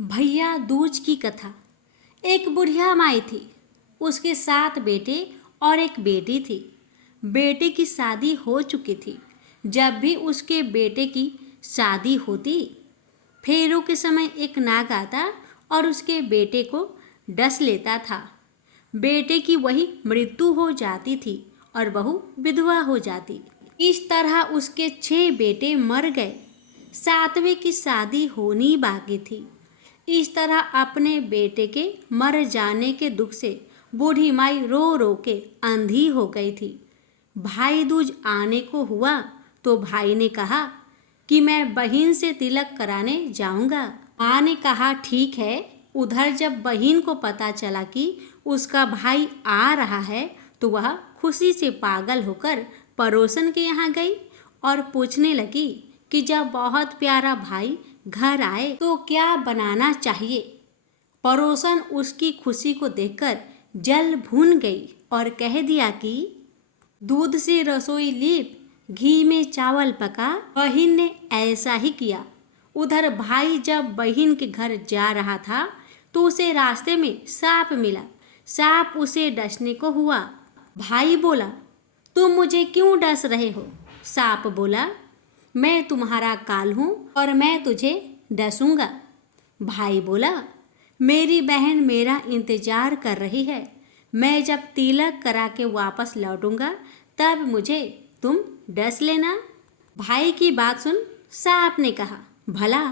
भैया दूज की कथा। एक बुढ़िया माई थी। उसके 7 बेटे और एक बेटी थी। बेटे की शादी हो चुकी थी। जब भी उसके बेटे की शादी होती, फेरों के समय एक नाग आता और उसके बेटे को डस लेता था। बेटे की वही मृत्यु हो जाती थी और बहू विधवा हो जाती। इस तरह उसके 6 बेटे मर गए। 7वें की शादी होनी बाकी थी। इस तरह अपने बेटे के मर जाने के दुख से बूढ़ी माई रो रो के अंधी हो गई थी। भाई दूज आने को हुआ तो भाई ने कहा कि मैं बहन से तिलक कराने जाऊंगा। माँ ने कहा ठीक है। उधर जब बहन को पता चला कि उसका भाई आ रहा है तो वह खुशी से पागल होकर पड़ोसन के यहाँ गई और पूछने लगी कि जब बहुत प्यारा भाई घर आए तो क्या बनाना चाहिए। पड़ोसन उसकी खुशी को देखकर जल भून गई और कह दिया कि दूध से रसोई लीप, घी में चावल पका। बहन ने ऐसा ही किया। उधर भाई जब बहन के घर जा रहा था तो उसे रास्ते में सांप मिला। सांप उसे डसने को हुआ। भाई बोला, तुम मुझे क्यों डस रहे हो? सांप बोला, मैं तुम्हारा काल हूँ और मैं तुझे डसूंगा। भाई बोला, मेरी बहन मेरा इंतजार कर रही है। मैं जब तिलक करा के वापस लौटूंगा तब मुझे तुम डस लेना। भाई की बात सुन सांप ने कहा, भला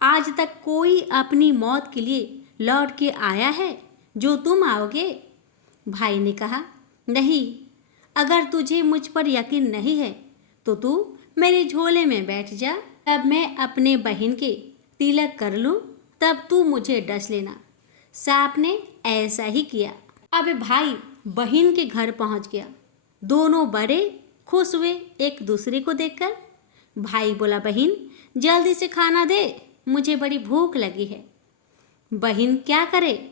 आज तक कोई अपनी मौत के लिए लौट के आया है जो तुम आओगे? भाई ने कहा, नहीं। अगर तुझे मुझ पर यकीन नहीं है तो तू मेरे झोले में बैठ जा। तब मैं अपने बहन के तिलक कर लूँ, तब तू मुझे डस लेना। सांप ने ऐसा ही किया। अब भाई बहन के घर पहुंच गया। दोनों बड़े खुश हुए एक दूसरे को देखकर। भाई बोला, बहन जल्दी से खाना दे, मुझे बड़ी भूख लगी है। बहन क्या करे?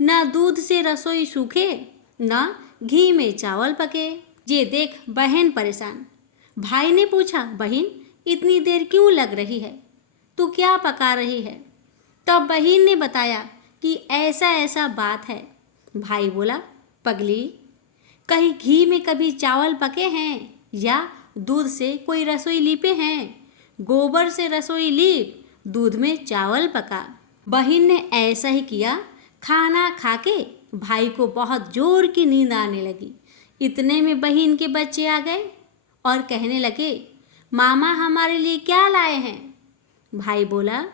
ना दूध से रसोई सूखे, ना घी में चावल पके। ये देख बहन परेशान। भाई ने पूछा, बहन इतनी देर क्यों लग रही है? तू क्या पका रही है? तब बहन ने बताया कि ऐसा ऐसा बात है। भाई बोला, पगली, कहीं घी में कभी चावल पके हैं या दूध से कोई रसोई लीपे हैं? गोबर से रसोई लीप, दूध में चावल पका। बहन ने ऐसा ही किया। खाना खाके भाई को बहुत जोर की नींद आने लगी। इतने में बहन के बच्चे आ गए और कहने लगे, मामा हमारे लिए क्या लाए हैं? भाई बोला,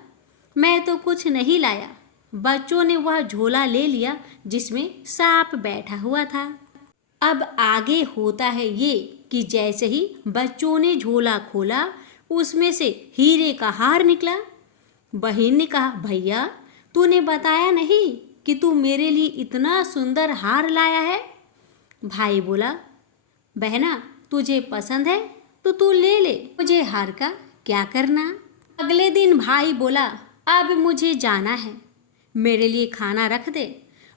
मैं तो कुछ नहीं लाया। बच्चों ने वह झोला ले लिया जिसमें सांप बैठा हुआ था। अब आगे होता है ये कि जैसे ही बच्चों ने झोला खोला उसमें से हीरे का हार निकला। बहन ने कहा, भैया तूने बताया नहीं कि तू मेरे लिए इतना सुंदर हार लाया है। भाई बोला, बहना तुझे पसंद है तो तू ले ले, मुझे हार का क्या करना। अगले दिन भाई बोला, अब मुझे जाना है, मेरे लिए खाना रख दे।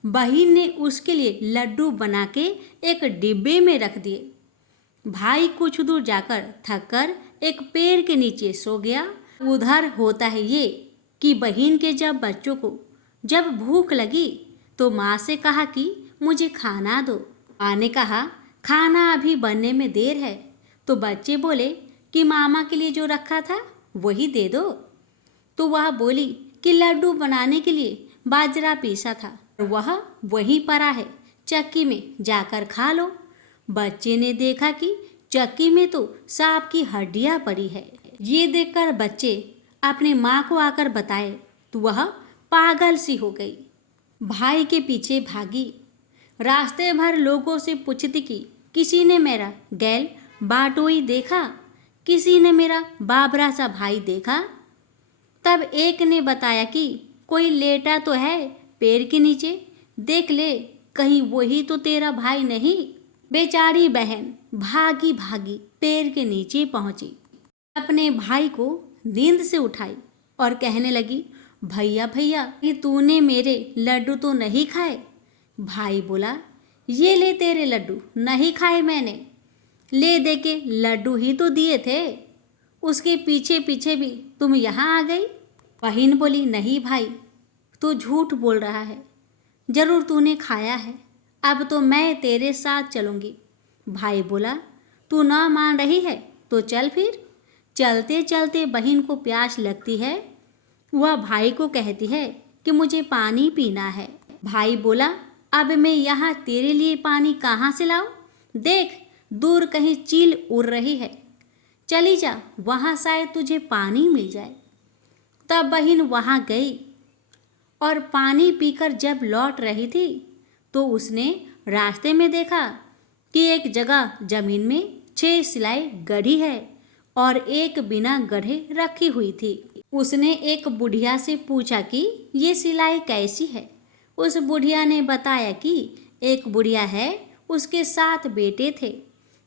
बहन ने उसके लिए लड्डू बना के एक डिब्बे में रख दिए। भाई कुछ दूर जाकर थक कर एक पेड़ के नीचे सो गया। उधर होता है ये कि बहन के जब बच्चों को जब भूख लगी तो माँ से कहा कि मुझे खाना दो। माँ ने कहा, खाना अभी बनने में देर है। तो बच्चे बोले कि मामा के लिए जो रखा था वही दे दो। तो वह बोली कि लड्डू बनाने के लिए बाजरा पीसा था, वह वहीं पड़ा है, चक्की में जाकर खा लो। बच्चे ने देखा कि चक्की में तो सांप की हड्डियां पड़ी है। ये देखकर बच्चे अपने माँ को आकर बताए तो वह पागल सी हो गई। भाई के पीछे भागी। रास्ते भर लोगों से पूछती कि किसी ने मेरा गैल बाटोई देखा, किसी ने मेरा बाबरा सा भाई देखा। तब एक ने बताया कि कोई लेटा तो है पेड़ के नीचे, देख ले कहीं वही तो तेरा भाई नहीं। बेचारी बहन भागी भागी पेड़ के नीचे पहुंची। अपने भाई को नींद से उठाई और कहने लगी, भैया भैया ये तूने मेरे लड्डू तो नहीं खाए? भाई बोला, ये ले तेरे लड्डू, नहीं खाए मैंने। ले दे के लड्डू ही तो दिए थे, उसके पीछे पीछे भी तुम यहाँ आ गई। बहन बोली, नहीं भाई, तू झूठ बोल रहा है, जरूर तूने खाया है, अब तो मैं तेरे साथ चलूँगी। भाई बोला, तू ना मान रही है तो चल फिर। चलते चलते बहन को प्यास लगती है। वह भाई को कहती है कि मुझे पानी पीना है। भाई बोला, अब मैं यहाँ तेरे लिए पानी कहाँ से लाऊं? देख, दूर कहीं चील उड़ रही है, चली जा, वहाँ शायद तुझे पानी मिल जाए। तब बहन वहाँ गई और पानी पीकर जब लौट रही थी तो उसने रास्ते में देखा कि एक जगह जमीन में 6 सिलाई गढ़ी है और एक बिना गढ़े रखी हुई थी। उसने एक बुढ़िया से पूछा कि ये सिलाई कैसी है। उस बुढ़िया ने बताया कि एक बुढ़िया है, उसके 7 बेटे थे।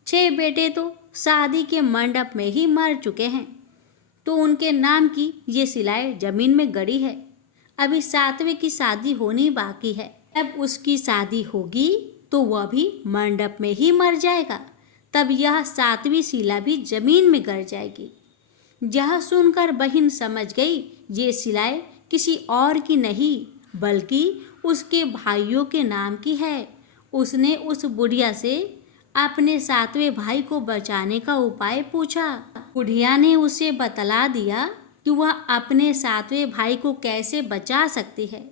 6 बेटे तो शादी के मंडप में ही मर चुके हैं, तो उनके नाम की ये सिलाई जमीन में गड़ी है। अभी 7वें की शादी होनी बाकी है। जब उसकी शादी होगी तो वह भी मंडप में ही मर जाएगा, तब यह 7वीं सिला भी जमीन में गिर जाएगी। यह सुनकर बहन समझ गई ये सिलाई किसी और की नहीं बल्कि उसके भाइयों के नाम की है। उसने उस बुढ़िया से अपने 7वें भाई को बचाने का उपाय पूछा। बुढ़िया ने उसे बतला दिया कि वह अपने 7वें भाई को कैसे बचा सकती है।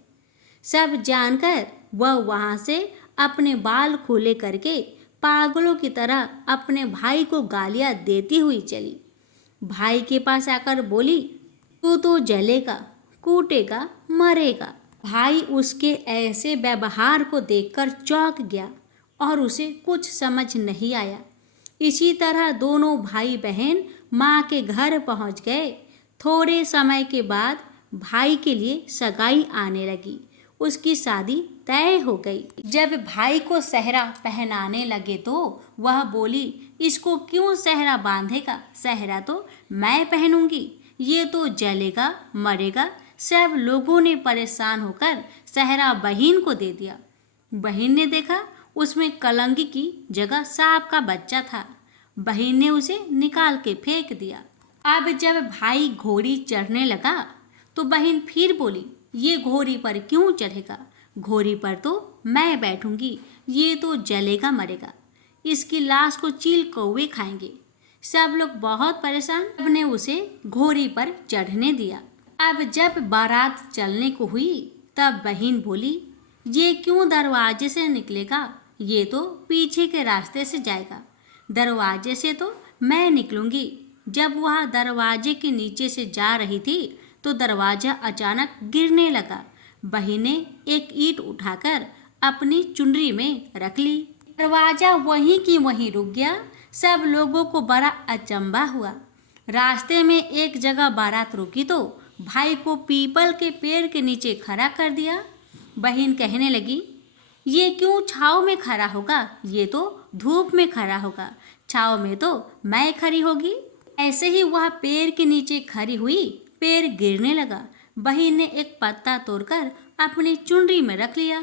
सब जानकर वह वहाँ से अपने बाल खोले करके पागलों की तरह अपने भाई को गालियाँ देती हुई चली। भाई के पास आकर बोली, तू तो जलेगा, कूटेगा, मरेगा। भाई उसके ऐसे व्यवहार को देखकर चौंक गया और उसे कुछ समझ नहीं आया। इसी तरह दोनों भाई बहन माँ के घर पहुँच गए। थोड़े समय के बाद भाई के लिए सगाई आने लगी। उसकी शादी तय हो गई। जब भाई को सेहरा पहनाने लगे तो वह बोली, इसको क्यों सेहरा बांधेगा, सेहरा तो मैं पहनूंगी, ये तो जलेगा, मरेगा। सब लोगों ने परेशान होकर सेहरा बहन को दे दिया। बहन ने देखा उसमें कलंगी की जगह सांप का बच्चा था। बहन ने उसे निकाल के फेंक दिया। अब जब भाई घोड़ी चढ़ने लगा तो बहन फिर बोली, ये घोड़ी पर क्यों चढ़ेगा, घोड़ी पर तो मैं बैठूंगी, ये तो जलेगा, मरेगा, इसकी लाश को चील कौवे खाएंगे। सब लोग बहुत परेशान। सबने उसे घोड़ी पर चढ़ने दिया। अब जब बारात चलने को हुई तब बहन बोली, ये क्यों दरवाजे से निकलेगा, ये तो पीछे के रास्ते से जाएगा, दरवाजे से तो मैं निकलूंगी। जब वह दरवाजे के नीचे से जा रही थी तो दरवाजा अचानक गिरने लगा। बहन ने एक ईंट उठाकर अपनी चुनरी में रख ली। दरवाजा वहीं की वहीं रुक गया। सब लोगों को बड़ा अचंभा हुआ। रास्ते में एक जगह बारात रुकी तो भाई को पीपल के पेड़ के नीचे खड़ा कर दिया। बहन कहने लगी, ये क्यों छाँव में खड़ा होगा, ये तो धूप में खड़ा होगा, छाँव में तो मैं खड़ी होगी। ऐसे ही वह पेड़ के नीचे खड़ी हुई, पेड़ गिरने लगा। बहन ने एक पत्ता तोड़कर अपनी चुनरी में रख लिया।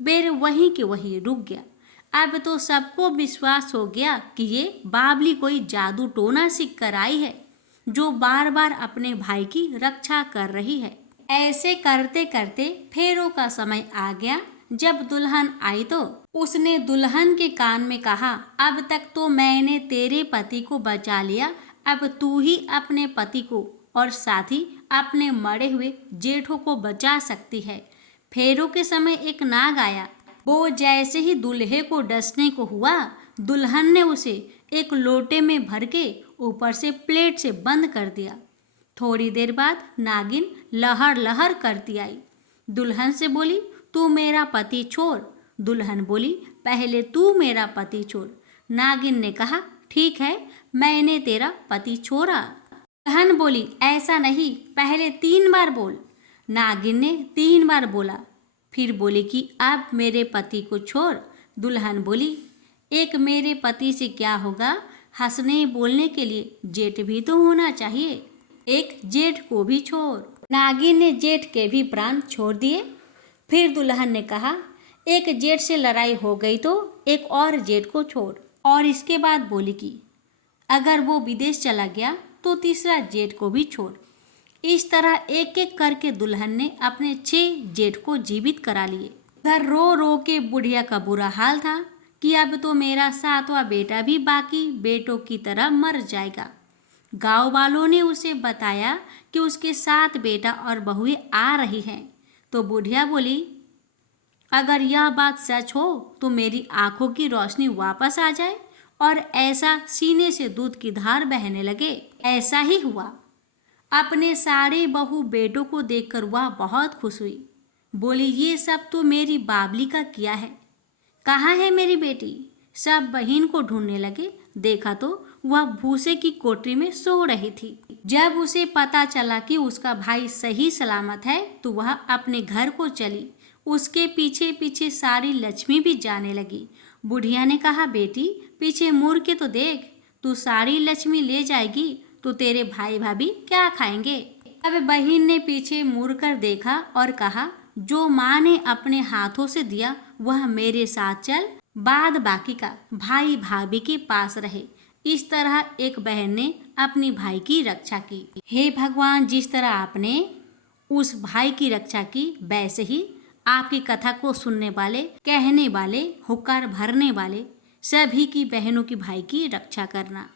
पेड़ वहीं के वहीं रुक गया। अब तो सबको विश्वास हो गया कि ये बावली कोई जादू टोना सीख कर आई है जो बार बार अपने भाई की रक्षा कर रही है। ऐसे करते करते फेरों का समय आ गया। जब दुल्हन आई तो उसने दुल्हन के कान में कहा, अब तक तो मैंने तेरे पति को बचा लिया, अब तू ही अपने पति को और साथ ही अपने मरे हुए जेठों को बचा सकती है। फेरों के समय एक नाग आया। वो जैसे ही दूल्हे को डसने को हुआ, दुल्हन ने उसे एक लोटे में भर के ऊपर से प्लेट से बंद कर दिया। थोड़ी देर बाद नागिन लहर लहर करती आई। दुल्हन से बोली, तू मेरा पति छोड़। दुल्हन बोली, पहले तू मेरा पति छोड़। नागिन ने कहा, ठीक है, मैंने तेरा पति छोड़ा। दुल्हन बोली, ऐसा नहीं, पहले 3 बार बोल। नागिन ने 3 बार बोला। फिर बोली कि अब मेरे पति को छोड़। दुल्हन बोली, एक मेरे पति से क्या होगा, हंसने बोलने के लिए जेठ भी तो होना चाहिए, एक जेठ को भी छोड़। नागिन ने जेठ के भी प्राण छोड़ दिए। फिर दुल्हन ने कहा, एक जेठ से लड़ाई हो गई तो एक और जेठ को छोड़। और इसके बाद बोली कि अगर वो विदेश चला गया तो तीसरा जेठ को भी छोड़। इस तरह एक एक करके दुल्हन ने अपने 6 जेठ को जीवित करा लिए। घर रो रो के बुढ़िया का बुरा हाल था कि अब तो मेरा 7वां बेटा भी बाकी बेटों की तरह मर जाएगा। गांव वालों ने उसे बताया कि उसके 7 बेटा और बहुएं आ रही हैं। तो बुढ़िया बोली, अगर यह बात सच हो तो मेरी आंखों की रोशनी वापस आ जाए और ऐसा सीने से दूध की धार बहने लगे। ऐसा ही हुआ। अपने सारे बहू बेटों को देखकर वह बहुत खुश हुई। बोली, ये सब तो मेरी बाबली का किया है। कहाँ है मेरी बेटी? सब बहन को ढूंढने लगे। देखा तो वह भूसे की कोठरी में सो रही थी। जब उसे पता चला कि उसका भाई सही सलामत है तो वह अपने घर को चली। उसके पीछे पीछे सारी लक्ष्मी भी जाने लगी। बुढ़िया ने कहा, बेटी पीछे मुड़ के तो देख, तू सारी लक्ष्मी ले जाएगी तो तेरे भाई भाभी क्या खाएंगे? अब बहन ने पीछे मुड़कर देखा और कहा, जो माँ ने अपने हाथों से दिया वह मेरे साथ चल, बाद बाकी का भाई भाभी के पास रहे। इस तरह एक बहन ने अपनी भाई की रक्षा की। हे भगवान, जिस तरह आपने उस भाई की रक्षा की वैसे ही आपकी कथा को सुनने वाले, कहने वाले, हुक्कार भरने वाले सभी की बहनों की भाई की रक्षा करना।